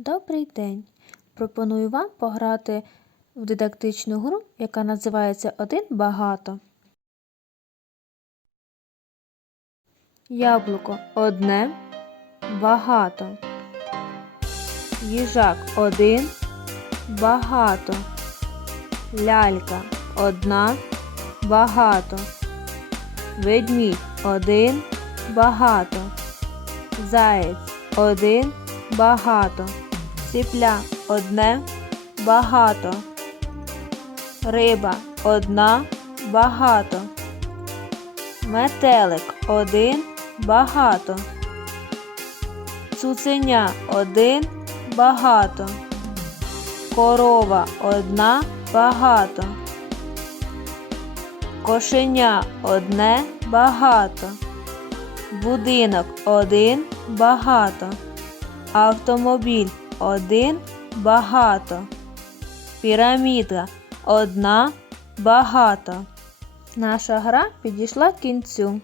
Добрий день! Пропоную вам пограти в дидактичну гру, яка називається Один багато. Яблуко одне багато. Їжак один багато. Лялька одна багато. Ведмідь один багато. Заєць один багато. Ціпля одне багато. Риба одна багато. Метелик один багато. Цуценя один багато. Корова одна багато. Кошеня одне багато. Будинок один багато. Автомобіль один багато. Піраміда одна багато. Наша гра підійшла к кінцю.